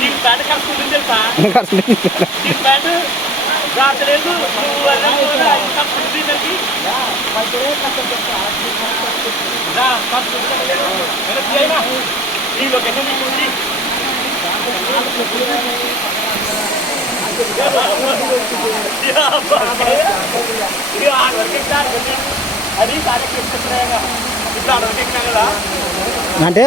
నీకు బ్యాట్ ఖర్చు ఉంది తెలుసా? నీకు బ్యాట్ రాత్రలేదు నువ్వు ఈ లొకేషన్ ఉంది. అది కార్యక్రమం ఇప్పుడు అడగ కదా అంటే